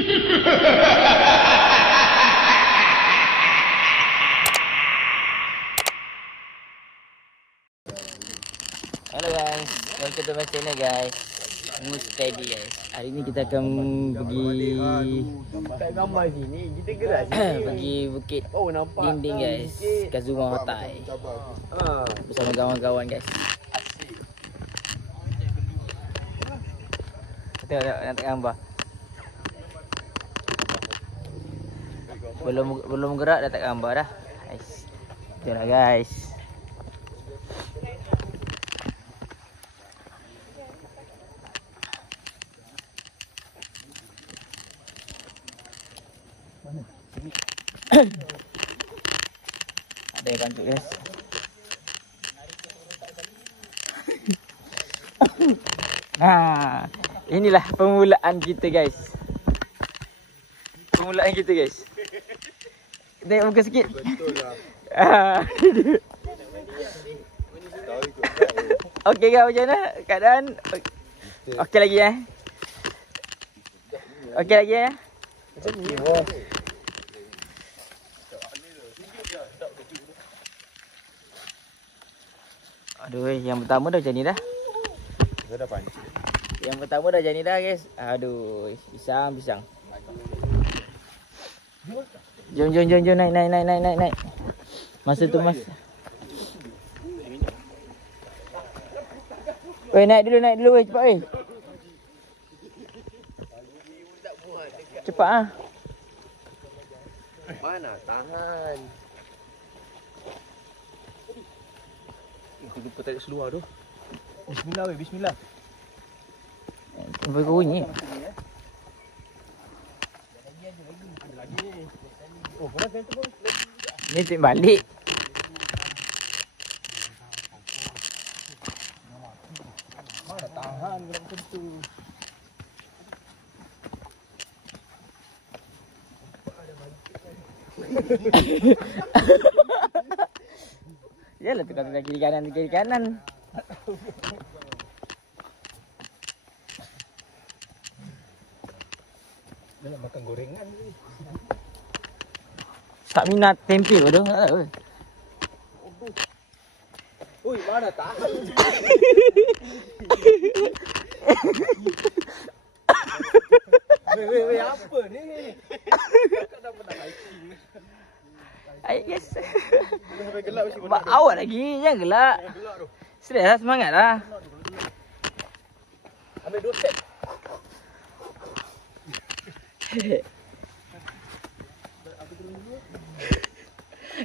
Hello guys, welcome to my channel guys. Mood steady guys. Hari ni kita akan pergi gambar sini kita gerak sini. pergi Bukit Nampak Dinding guys, Kazuma Hotai. Bersama kawan-kawan guys. Tengok nak tak gambar. Belum gerak dah tak gambar dah. Guys. Itulah guys. Ada yang kantuk guys. Nah, inilah permulaan kita guys. Permulaan kita guys. Tengok muka sikit. Betul lah. Okey kan macam mana keadaan? Okey lagi Okey lagi Macam ni bos. Aduh, yang pertama dah macam ni dah. Dah pancing. Yang pertama dah macam ni dah guys. Aduh, pisang. Jom naik. Masa tu mas. Weh naik dulu weh, cepat weh. Cepat ah. Mana tahan. Aku lupa tarik seluar tu. Bismillah weh, bismillah. Sampai kau bunyi. Oh, mana tu pun. Ni tik balik. Mana tahan kalau macam tu. Yalah tukar kiri kanan. Dah nak makan gorengan ni. Tak minat tempe tu. Tak tahu. Oi, mana tahan. Weh, apa ni? Kau dah pernah hiking. Aik guys. Sampai gelap mesti. Awak lagi, jangan gelak. Gelap tu. Serius lah, semangat lah. Ambil 2 set.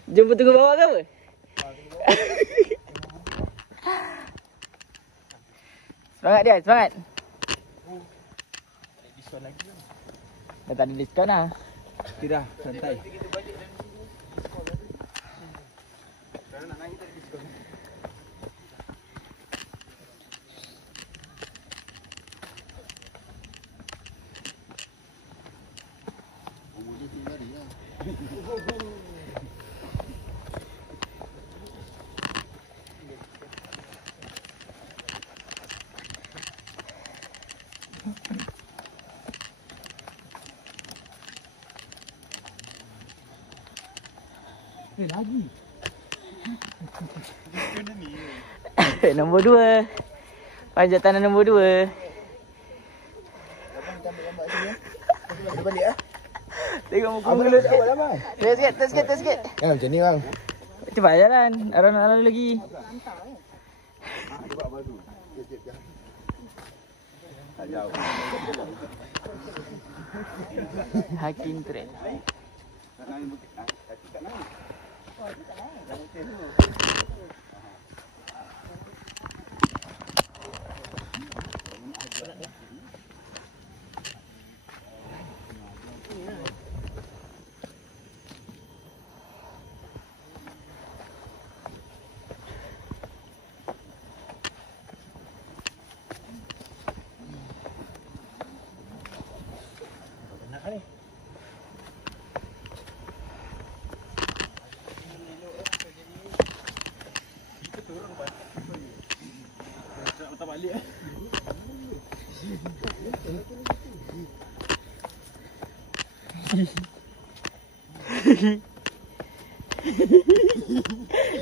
Jumpa tunggu bawah ke apa? Semangat. Diskon lagi lah. Dah tak ada diskon lah. Okay dah, santai. Lagi. Nombor 2. Panjat tanah nombor 2. Balik ah. Tengok muka mulut. Terus sikit. Ya macam ni bang. Cepat jalan. Arah lagi. Tak jauh. Hakim Trail. Tak balik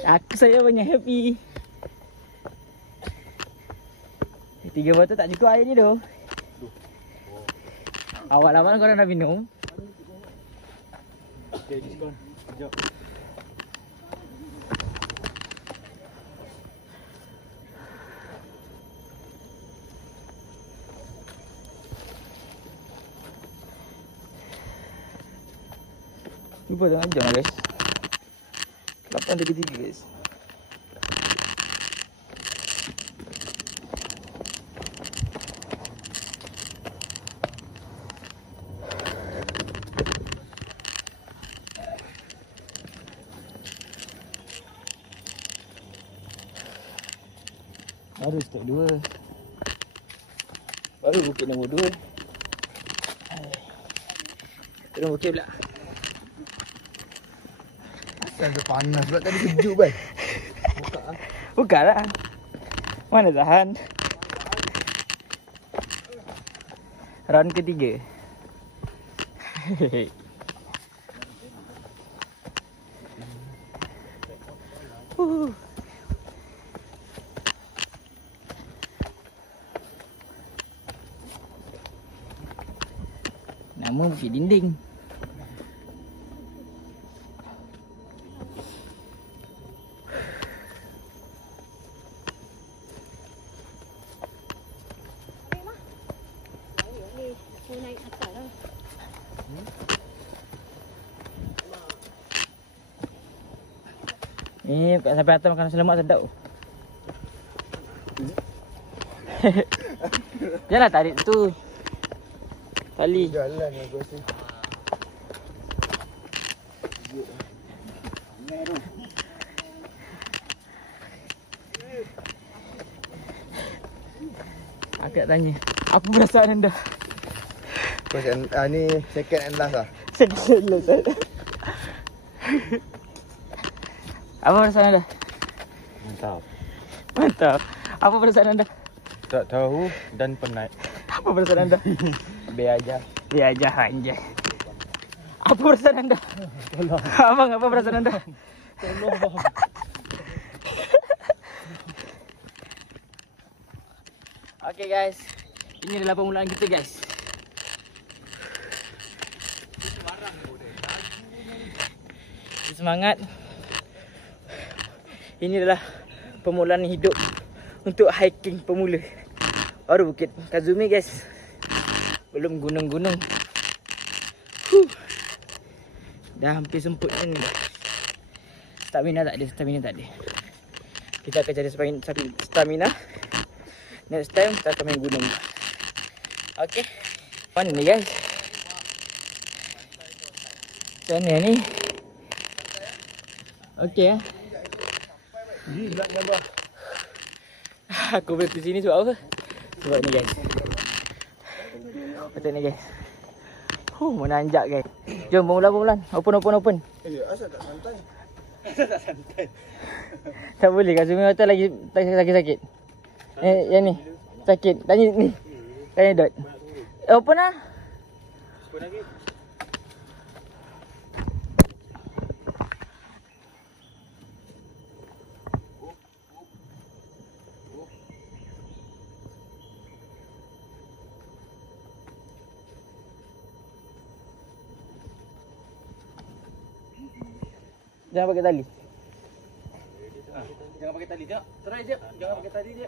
Aku saya banyak happy. 3 botol tak cukup air ni tu. Awal-awal korang dah minum. Okay, diskon. Sekejap. Lupa tengah jam guys. 8:33 guys. Baru step 2. Baru bukit nombor 2. Turun bukit pula. Asal dia panas pula tadi kejut bai. Buka ah. Buka lah. Mana tahan. Round ketiga. Nama bukit dinding. Ni sampai atas makan nasi lemak sedap. Janganlah tarik tu. Tali. Jalan aku rasa. Aku nak tanya, apa perasaan anda? Ni second and last lah. Second last. Apa perasaan anda? Mantap. Mantap. Apa perasaan anda? Tak tahu dan penat. Apa perasaan anda? Biar aja. Biar aja anjay. Apa perasaan anda? Tolong. Abang, apa perasaan anda? Tolong bang. Okay guys, ini adalah permulaan kita guys. Semangat. Ini adalah permulaan hidup untuk hiking pemula. Baru Bukit Kazumi guys. Belum gunung-gunung. Dah hampir semput ni. Stamina tak ada. Kita akan cari stamina. Next time kita akan main gunung. Okay. Mana ni guys? Macam mana ni? Okay lah. Gila ni abang. Aku berhenti sini sebab apa? Sebab ni guys. Macam ni guys. Menanjak guys. Jom pemulan. Open. Asal tak santai? Tak boleh Kazumi Hotel lagi sakit. Yang ni sakit. Tanya ni. Tanya Dot. Open lah. Open lagi. Jangan pakai tali. Jangan pakai tali je. Try je. Jangan pakai tali je.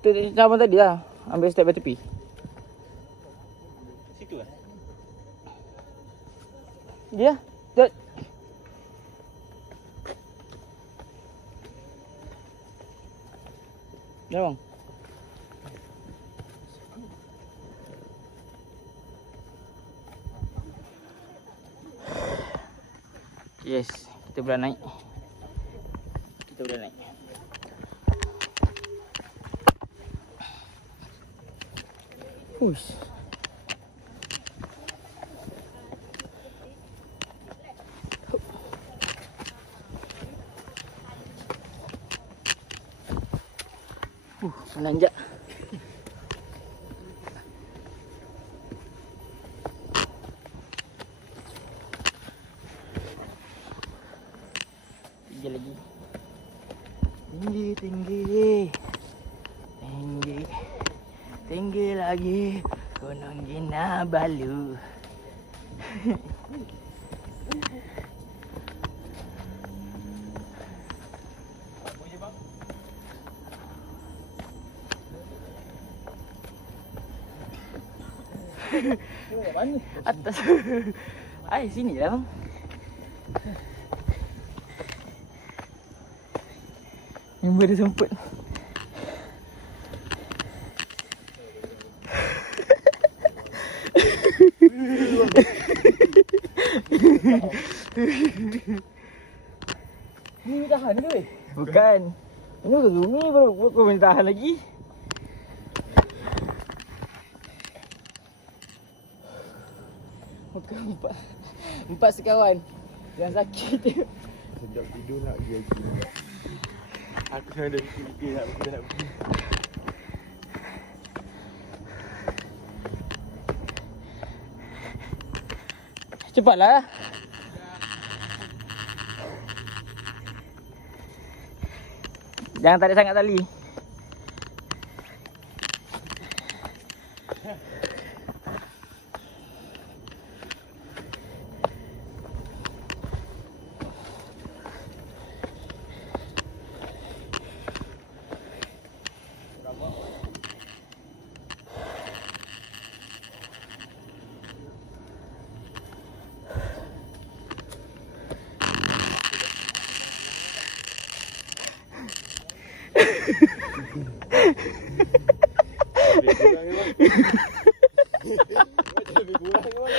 Tu cabang tadi lah. Ambil step tepi. Situ lah. Dia. Dot. Ya bang. Yes, kita boleh naik. Uish. Menanjak. tinggi. Tinggi. Tinggi lagi. Gunung Kinabalu. Atas. Ai sini lah bang. Member dia semput. Ni tahan ke weh? Bukan. Ini baru Zumi baru kau boleh tahan lagi. Bukan empat sekawan. Yang sakit tu. Sedap tidur nak pergi lagi. Aku dah ada fikir nak pergi. Cepatlah. Jangan tarik sangat tali. Lebih kurang ke bang?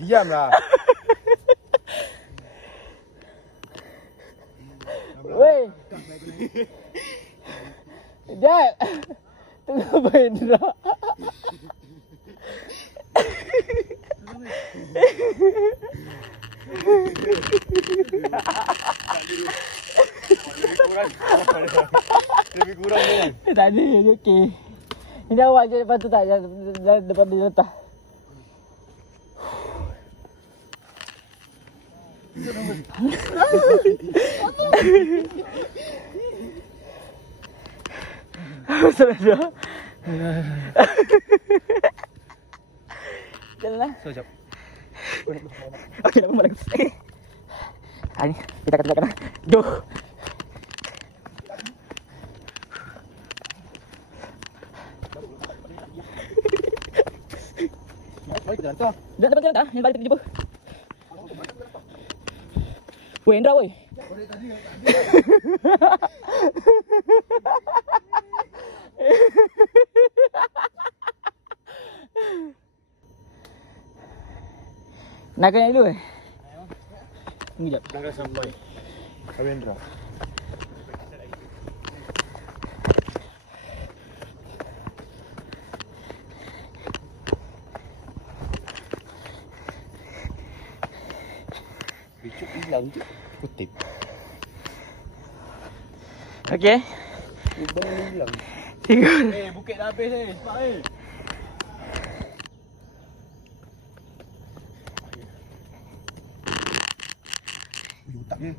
Diamlah. Weh. Jap. Tengah main drop. Lebih kurang ke bang? Tak ada, okey. Ini awak je lepas tu tak depan dia letak. Sudah. Jalanlah. So, jap. Okey, dah memang bagus. Ini kita akan terbakar. Duh. Baik jalan tu. Dah depan jalan tak? Yang balik terjumpa. Weh, Indra weh. Nak kena dulu eh? Tunggu jap. Dah sampai. Kabendra. Bicuk hilang je. Kutip. Okey. Lubang ni hilang. Tiga. Bukit dah habis ni. Cepat otaknya.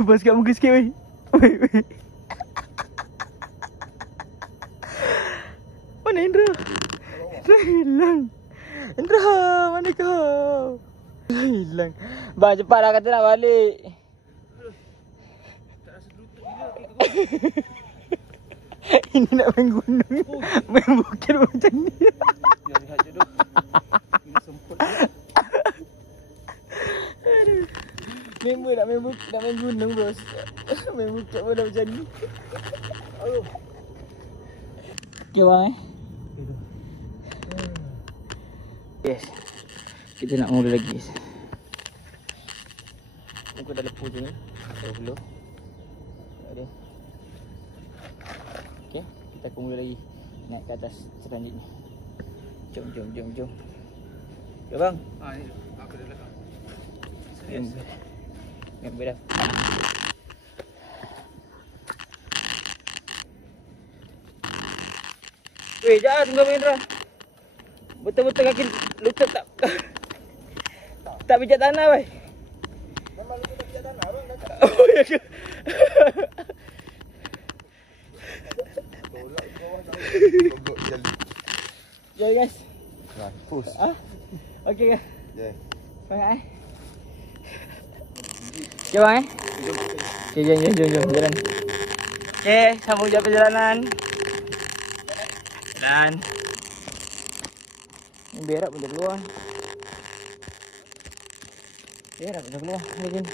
Lepas kat muka sikit weh. Weh. Mana Indra? Indra hilang. Indra, mana kau? Hilang. Bang, cepatlah kata nak balik. Tak rasa lutut gila. Ini nak main gunung. Main bukit macam ni. Yang lihat je tu. Ini semput. Member nak main bukit, nak main gunung bos. Main bukit pun dah macam ni. Okay bang eh. Yes. Kita nak mula lagi guys. Aku dah lepuh je ni. Dah belum. Tak ada. Okay, kita akan mula lagi naik ke atas selanjutnya. Jom. Ya bang. Ni aku dah letak. Member dah. Weh, jangan tunggu Abang Indra. Betul-betul kaki lutut tak tak pijak tanah, weh. Memang lutut tak pijak tanah abang dah. Oh, ya ke? Tolak ke bawah tak boleh. Togok jali. Ya guys. Mampus. Ah? Okey ke? Ya. Semangat Okay bang Okay, jom jalan. Okay, sambung je perjalanan. Dan ni berak pun dah keluar. Berak pun dah keluar. Mungkin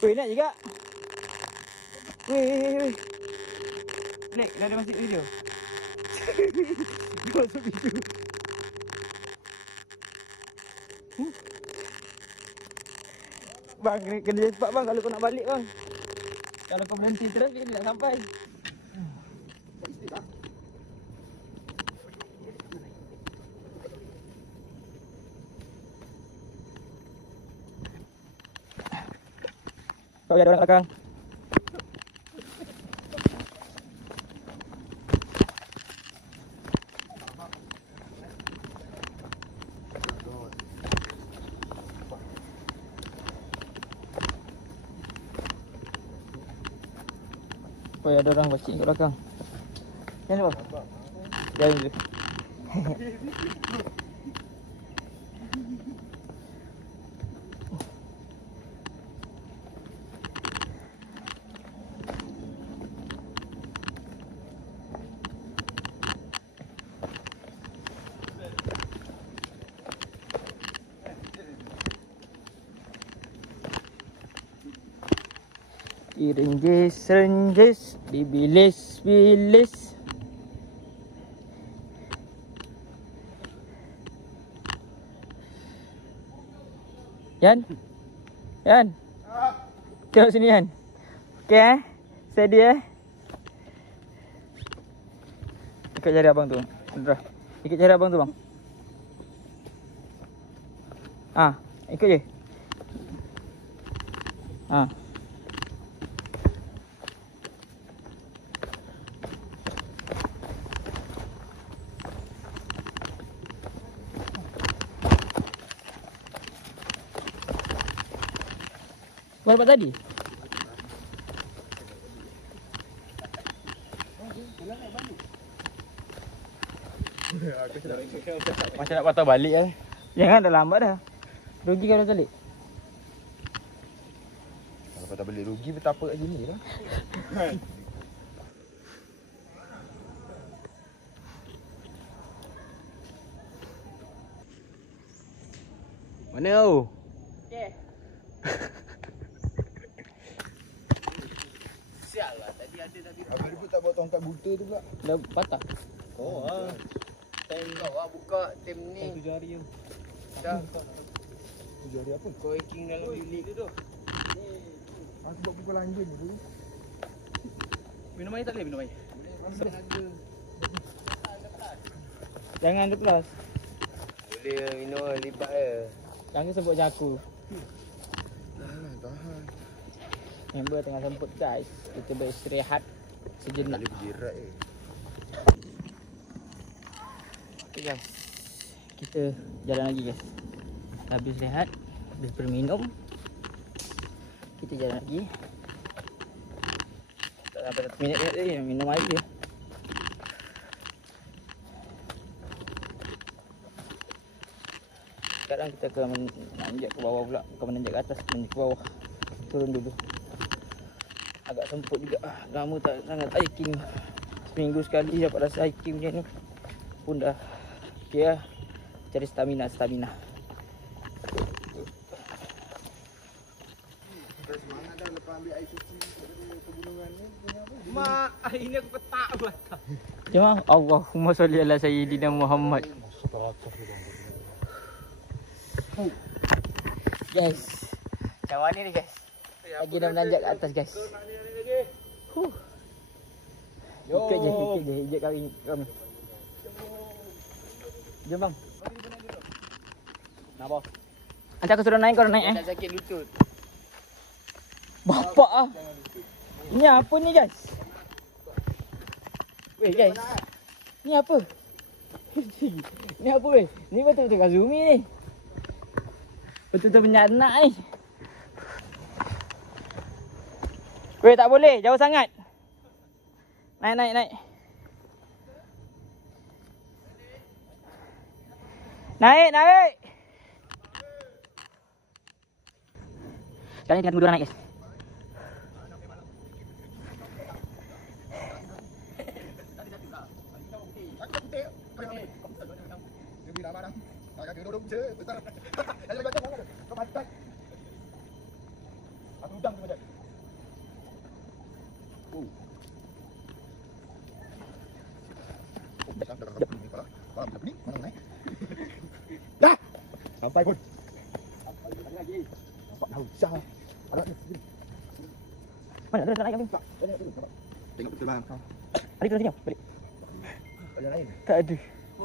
Weh, nak juga? Weh. Lek, dah ada masuk video. Dah masuk video. Bang, kena cepat bang kalau kau nak balik bang. Kalau kau berhenti terus, dia tak sampai. Kau ada orang belakang. Oh, ada orang bacik kat belakang. Yang ni bang? Jalan je. Renjes dibilis-bilis. Yan? Tengok sini Yan. Okay steady Ikut jari abang tu. Indra, ikut jari abang tu bang. Ikut je. Buat apa tadi? Macam nak patah balik kan? Jangan, dah lambat dah. Rugi kalau balik. Kalau patah balik rugi betapa kat sini lah. Mana tu? Okay. Sial lah, tadi ada tadi. Habis dia pun tak bawa tongkat buta tu pula. Dah patah. Oh Time kau lah buka tim ni. 7 hari je. Dah. 7 hari apa? Kau hacking dalam bilik tu. Sebab pukul anjing ni dulu. Minum air tak boleh minum air? Tenaga. Jangan ada plus. Boleh minum libat je. Jangan sebut macam aku. Tahan. Member tengah semput guys. Kita beristirahat sejenak. Boleh berjirat Okay guys, kita jalan lagi guys. Habis rehat, habis berminum, kita jalan lagi. Tak sampai 1 minit je, minum air je. Sekarang kita akan menanjak ke bawah pula. Bukan menanjak ke atas, menanjak ke bawah. Turun dulu. Agak semput juga. Lama tak sangat hiking. Seminggu sekali dapat rasa hiking macam ni pun dah okay lah. Cari stamina. Semangat dah lepas ambil air suci dari pegunungan ni. Mak, hari ni aku petak belakang. Jom Allahumma salli ala sayyidina Muhammad. Guys, macam mana ni guys? Lagi dah menanjak ke atas guys. Ikut je, ijat kami. Jom bang. Apa? Nanti aku suruh naik, kau naik Tak sakit lutut. Bapak ah. Ini apa ni guys? Weh guys. Ni apa? Ni apa weh? Ni betul-betul Kazumi ni. Betul-betul penyanak ni. Weh tak boleh, jauh sangat. Naik. Naik. Sekarang ni tinggal tunggu diorang naik guys. Dah. Sampai pun. Nampak dah besar. Alat ni. Mana dah naik kami? Tengok betul bang. Adik turun sini. Balik. Ada lain. Tak ada.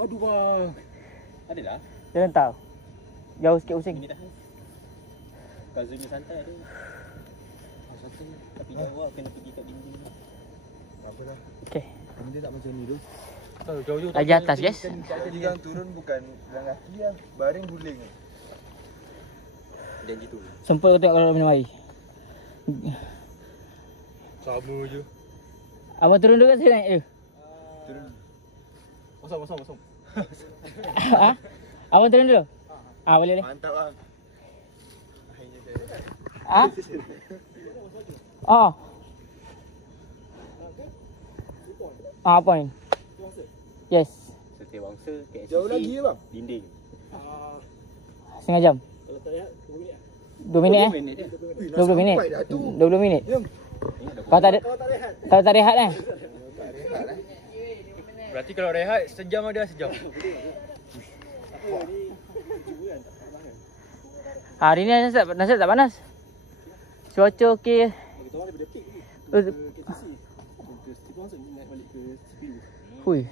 Aduh bang. Ada dah. Jangan tahu. Jauh sikit pusing. Ini dah. Kazunya santai ada. Santai. Tapi jauh kena pergi kat dinding. Apa dah. Okey. Dia tak macam ni tu. Jauh-jauh. Lagi atas guys. Jadi yang turun bukan jalan kaki yang baring guling. Dan gitu. Sempat kau tengok kalau minum air. Sama je. Abang turun dulu kat sini naik je. Turun. Kosong. Ha? Abang turun dulu. Boleh. Mantap bang. Akhirnya saya. Point. Yes. Setiap bangsa KSC. Jauh lagi ya bang? Dinding. Setengah jam. Kalau tak lihat 2 minit 2 minit je. 20 minit. Sampai dah tu. 20 minit. Jom. Kalau tak rehat kan? Berarti kalau rehat sejam ada sejam. Hari ni nasi tak panas. Cuaca okey. Kita orang daripada peak ni. Eh, KTC. Kita stick langsung naik balik ke CPU. Hui.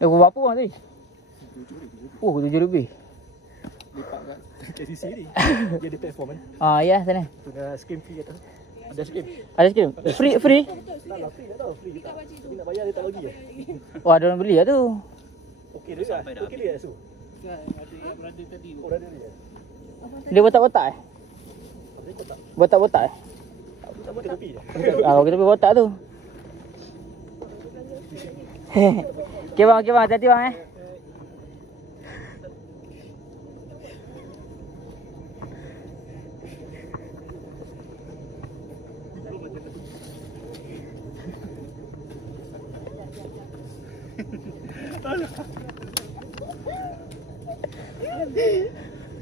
Dah berapa orang tadi? 7 lebih. Lepak kat KTC ni. Dia ada platform kan. Ya sana. Tengah screen free atas. Ada screen. Ada skrim. Free. Tak lah free tak tahu. Free je tak. Tapi nak bayar dia tak bagi je. Wah, ada orang beli lah tu. Okey dia kan. Okey dia Su. Ada yang berada tadi. Oh ada dia. Dia botak-botak Apa kau tak? Botak-botak Aku tak boleh kopi je. Kalau kita pergi botak tu. Okey bang, hati-hati bang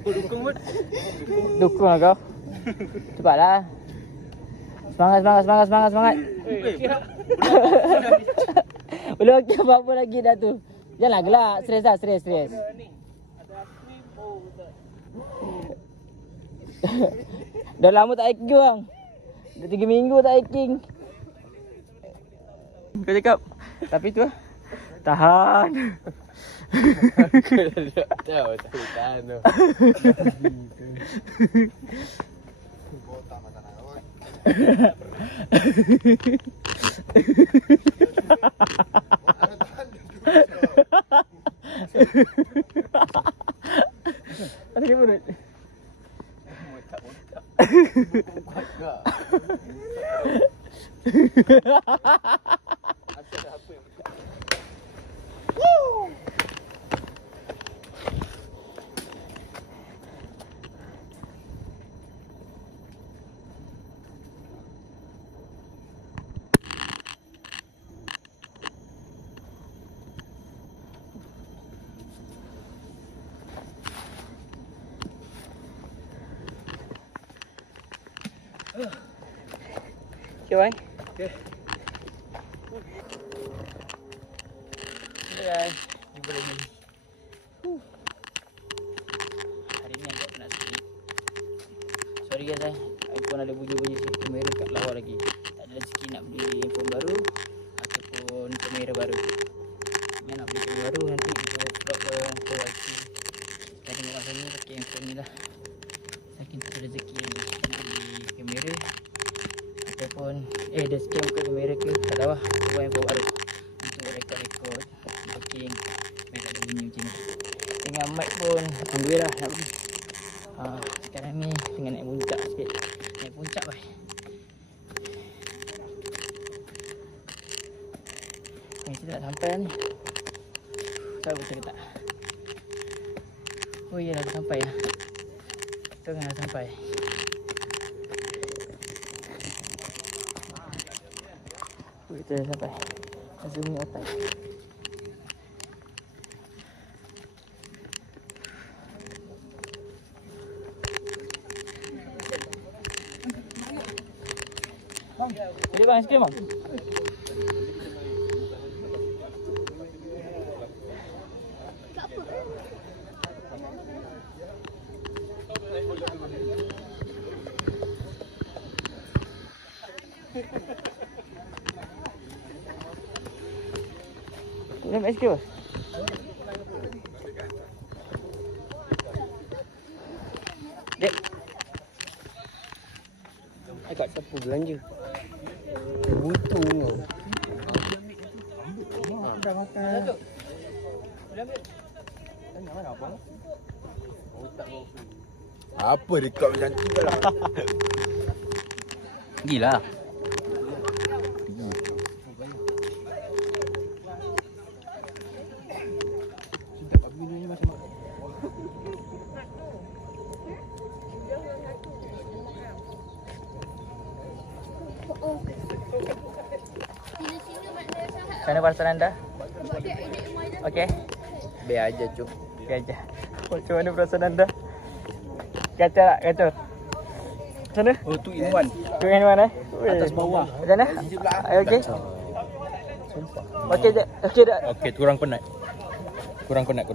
Dukung pun. Dukung lah kau. Cepatlah. Semangat. Belum okey apa-apa lagi dah tu. Janganlah gelak, stres. Dah lama tak hiking bang. Dah 3 minggu tak hiking. Kau cakap. Tapi tu lah. Tahan. Tahan tu. Botak mata nak awak. Ada perut. Kuat gak. Ada apa yang Okay bang. Okay. Okay guys, jumpa lagi. Hari ni agak penat sikit. Sorry guys aku pun ada bunyi-bunyi kamera kat lawa lagi. Tak ada rezeki nak beli handphone baru ataupun kamera baru. Nak beli kamera baru nanti kita drop ke IC. Jadi phone. Dia scam ke kamera ke, tak tahu lah. Apa yang bawa untuk rekod-rekod booking. Main tak ada bunyi macam ni. Dengan mic pun alhamdulillah nak pergi. Sekarang ni tengah naik puncak sikit. Naik puncak boy. Ni kita dah sampai ni. Tahu betul ke tak? Oh iya dah sampai lah. Tengah dah sampai. Kita dah sampai. Azumi otak. Bang, jadi bang aiskrim bang. Nak aiskrim bang? Dek. Kat siapa belanja? Butuh kau. Dah makan. Apa rekod macam tu lah. Gila. Macam mana perasaan anda? Okey? Biar aja cuk. Biar aja. Macam mana perasaan anda? Kata tak? Kata? Macam mana? Oh tu in one. Tu yang mana? Atas bawah. Macam mana? Okey? Okey je. Okey dah. Okey, kurang penat. Kurang penat.